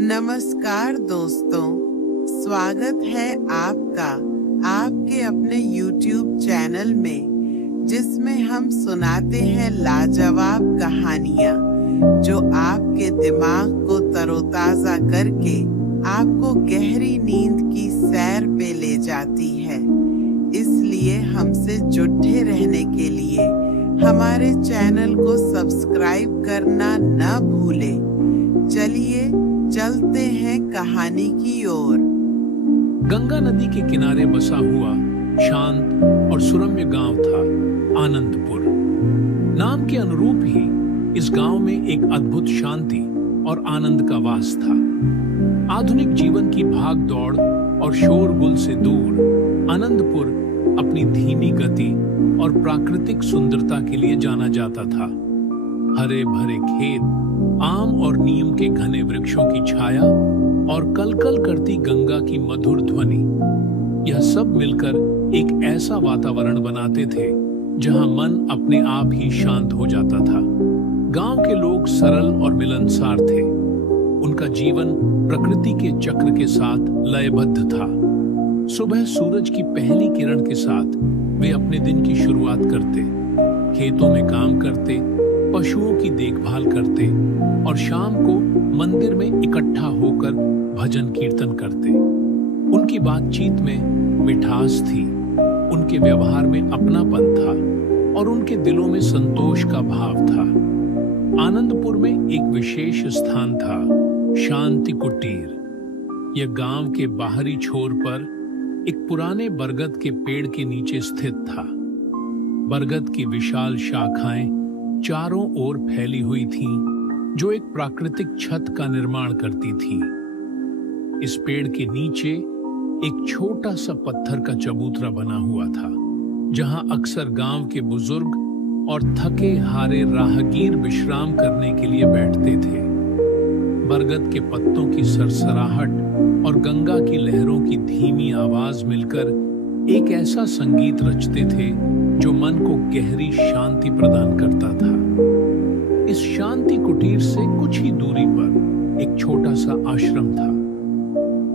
नमस्कार दोस्तों, स्वागत है आपका आपके अपने YouTube चैनल में, जिसमें हम सुनाते हैं लाजवाब कहानियाँ जो आपके दिमाग को तरोताजा करके आपको गहरी नींद की सैर पे ले जाती है। इसलिए हमसे जुड़े रहने के लिए हमारे चैनल को सब्सक्राइब करना न भूलें। चलिए चलते हैं कहानी की ओर। गंगा नदी के किनारे बसा हुआ शांत और सुरम्य गांव था आनंदपुर। नाम के अनुरूप ही इस गांव में एक अद्भुत शांति और आनंद का वास था। आधुनिक जीवन की भाग दौड़ और शोरगुल से दूर आनंदपुर अपनी धीमी गति और प्राकृतिक सुंदरता के लिए जाना जाता था। हरे भरे खेत, आम और नीम के घने वृक्षों की छाया और कलकल करती गंगा की मधुर ध्वनि, यह सब मिलकर एक ऐसा वातावरण बनाते थे जहां मन अपने आप ही शांत हो जाता था। गांव के लोग सरल और मिलनसार थे। उनका जीवन प्रकृति के चक्र के साथ लयबद्ध था। सुबह सूरज की पहली किरण के साथ वे अपने दिन की शुरुआत करते, खेतों में काम करते, पशुओं की देखभाल करते और शाम को मंदिर में इकट्ठा होकर भजन कीर्तन करते। उनकी बातचीत में मिठास थी, उनके व्यवहार में अपनापन था और उनके दिलों में संतोष का भाव था। आनंदपुर में एक विशेष स्थान था, शांति कुटीर। यह गांव के बाहरी छोर पर एक पुराने बरगद के पेड़ के नीचे स्थित था। बरगद की विशाल शाखाएं चारों ओर फैली हुई थीं, जो एक प्राकृतिक छत का निर्माण करती थी। इस पेड़ के नीचे एक छोटा सा पत्थर का चबूतरा बना हुआ था, जहां अक्सर गांव के बुजुर्ग और थके हारे राहगीर विश्राम करने के लिए बैठते थे। बरगद के पत्तों की सरसराहट और गंगा की लहरों की धीमी आवाज मिलकर एक ऐसा संगीत रचते थे जो मन को गहरी शांति प्रदान करता था। इस शांति कुटीर से कुछ ही दूरी पर एक छोटा सा आश्रम था।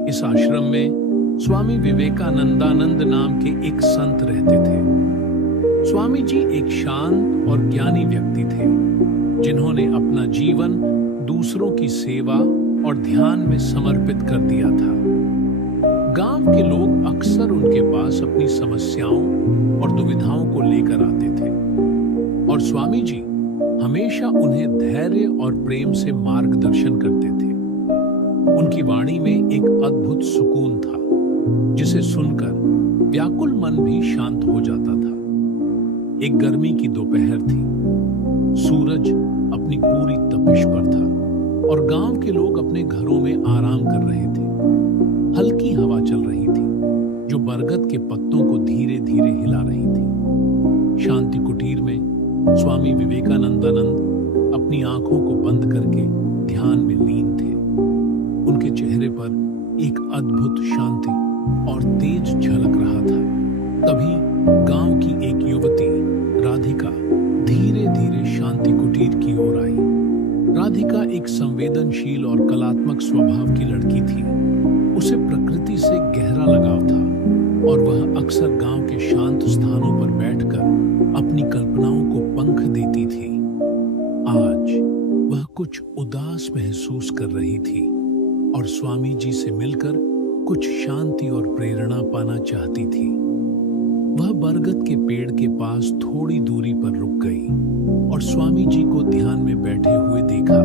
इस आश्रम में स्वामी विवेकानंदानंद नाम के एक संत रहते थे। स्वामी जी एक शांत और ज्ञानी व्यक्ति थे, जिन्होंने अपना जीवन दूसरों की सेवा और ध्यान में समर्पित कर दिया था। गांव के लोग अक्सर उनके पास अपनी समस्याओं और दुविधाओं को लेकर आते थे और स्वामी जी हमेशा उन्हें धैर्य और प्रेम से मार्गदर्शन करते थे। उनकी वाणी में एक अद्भुत सुकून था, जिसे सुनकर व्याकुल मन भी शांत हो जाता था। एक गर्मी की दोपहर थी। सूरज अपनी पूरी तपिश पर था और गांव के लोग अपने घरों में आराम कर रहे थे। हल्की हवा चल रही थी, जो बरगद के पत्तों को धीरे धीरे हिला रही थी। शांति कुटीर में स्वामी विवेकानंदानंद अपनी आंखों को बंद करके ध्यान में लीन थे। उनके चेहरे पर एक अद्भुत शांति और तेज झलक रहा था। तभी गांव की एक युवती राधिका धीरे धीरे शांति कुटीर की ओर आई। राधिका एक संवेदनशील और कलात्मक स्वभाव की लड़की थी। उसे प्रकृति से गहरा लगाव था और वह अक्सर गांव के शांत स्थानों पर बैठकर अपनी कल्पनाओं को पंख देती थी। आज वह कुछ उदास महसूस कर रही थी और स्वामी जी से मिलकर कुछ शांति और प्रेरणा पाना चाहती थी। वह बरगद के पेड़ के पास थोड़ी दूरी पर रुक गई और स्वामी जी को ध्यान में बैठे हुए देखा।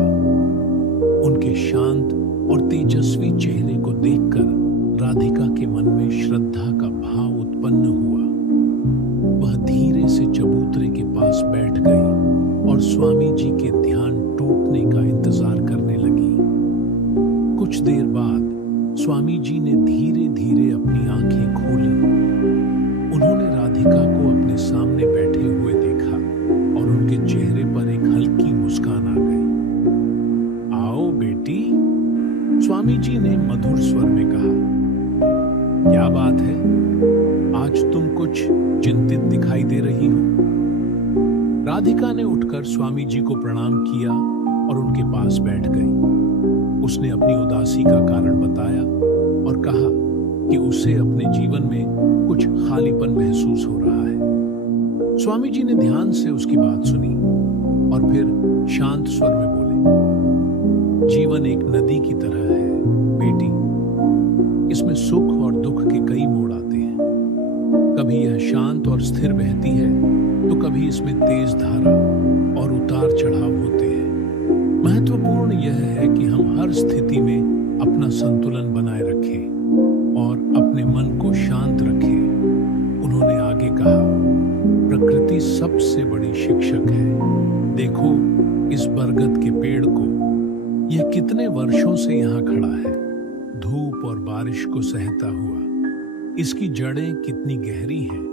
उनके शांत और तेजस्वी चेहरे को देखकर राधिका के मन में श्रद्धा का भाव उत्पन्न हुआ। वह धीरे से चबूतरे के पास बैठ गई और स्वामी जी के ध्यान टूटने का इंतजार करने लगी। कुछ देर बाद स्वामी जी ने धीरे धीरे अपनी आंखें खोली। उन्होंने राधिका को अपने सामने बैठे हुए देखा और उनके चेहरे पर एक हल्की मुस्कान आ गई। आओ बेटी, स्वामी जी ने मधुर स्वर में कहा। क्या बात है, आज तुम कुछ चिंतित दिखाई दे रही हो? राधिका ने उठकर स्वामी जी को प्रणाम किया और उनके पास बैठ गई। उसने अपनी उदासी का कारण बताया और कहा कि उसे अपने जीवन में कुछ खालीपन महसूस हो रहा है। स्वामी जी ने ध्यान से उसकी बात सुनी और फिर शांत स्वर में बोले, जीवन एक नदी की तरह है बेटी। इसमें सुख और दुख के कई मोड़ आते हैं। कभी यह शांत और स्थिर बहती है तो कभी इसमें तेज धारा और उतार चढ़ाव होते हैं। महत्वपूर्ण यह है कि हम हर स्थिति में अपना संतुलन बनाए रखें और अपने मन को शांत रखें। उन्होंने आगे कहा, प्रकृति सबसे बड़ी शिक्षक है। देखो इस बरगद के पेड़ को, यह कितने वर्षों से यहाँ खड़ा है, धूप और बारिश को सहता हुआ। इसकी जड़ें कितनी गहरी हैं,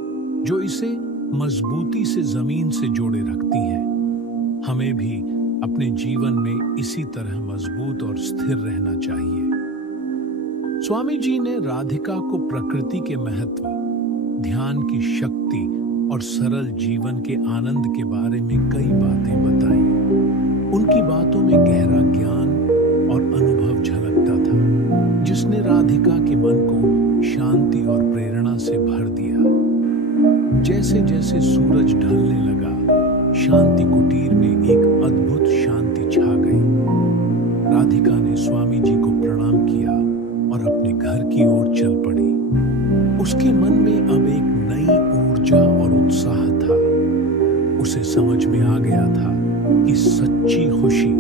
जो इसे मजबूती से जमीन से जोड़े रखती हैं। हमें भी अपने जीवन में इसी तरह मजबूत और स्थिर रहना चाहिए। स्वामी जी ने राधिका को प्रकृति के महत्व, ध्यान की शक्ति और सरल जीवन के आनंद के बारे में कई बातें बताई। उनकी बातों में गहरा ज्ञान और अनुभव झलकता था, जिसने राधिका के मन को शांति और प्रेरणा से भर दिया। जैसे जैसे सूरज ढलने लगा, शांति कुटीर में एक अद्भुत शांति छा गई। राधिका ने स्वामी जी को प्रणाम किया और अपने घर की ओर चल पड़ी। उसके मन में अब एक नई ऊर्जा और उत्साह था। उसे समझ में आ गया था कि सच्ची खुशी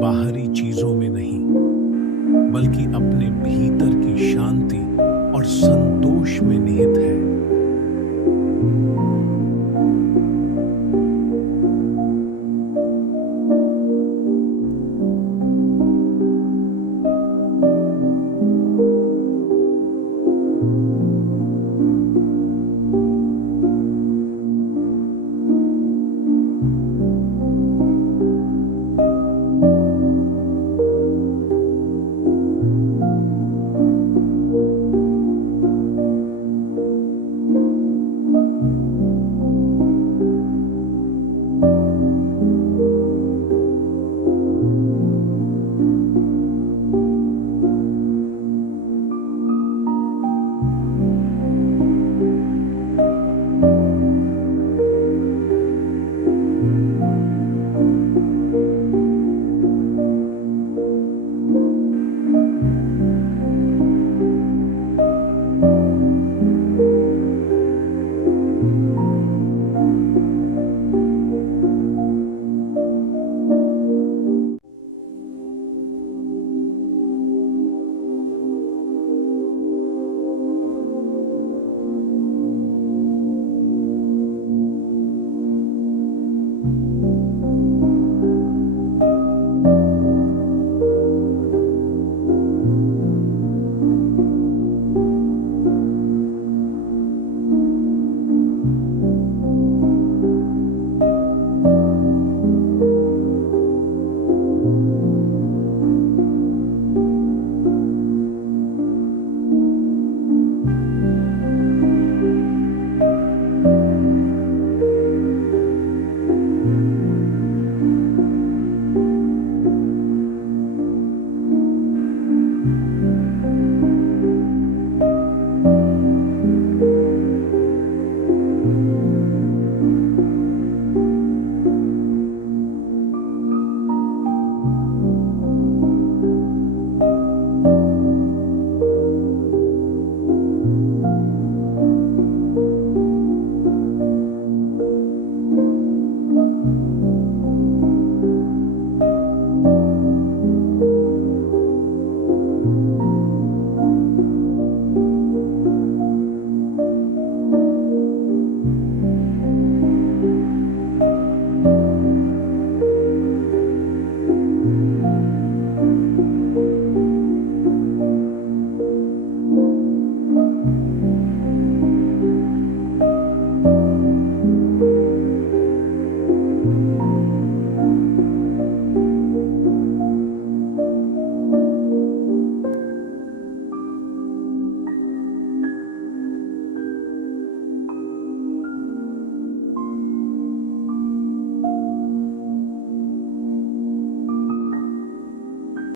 बाहरी चीजों में नहीं, बल्कि अपने भीतर की शांति और संतोष में निहित है।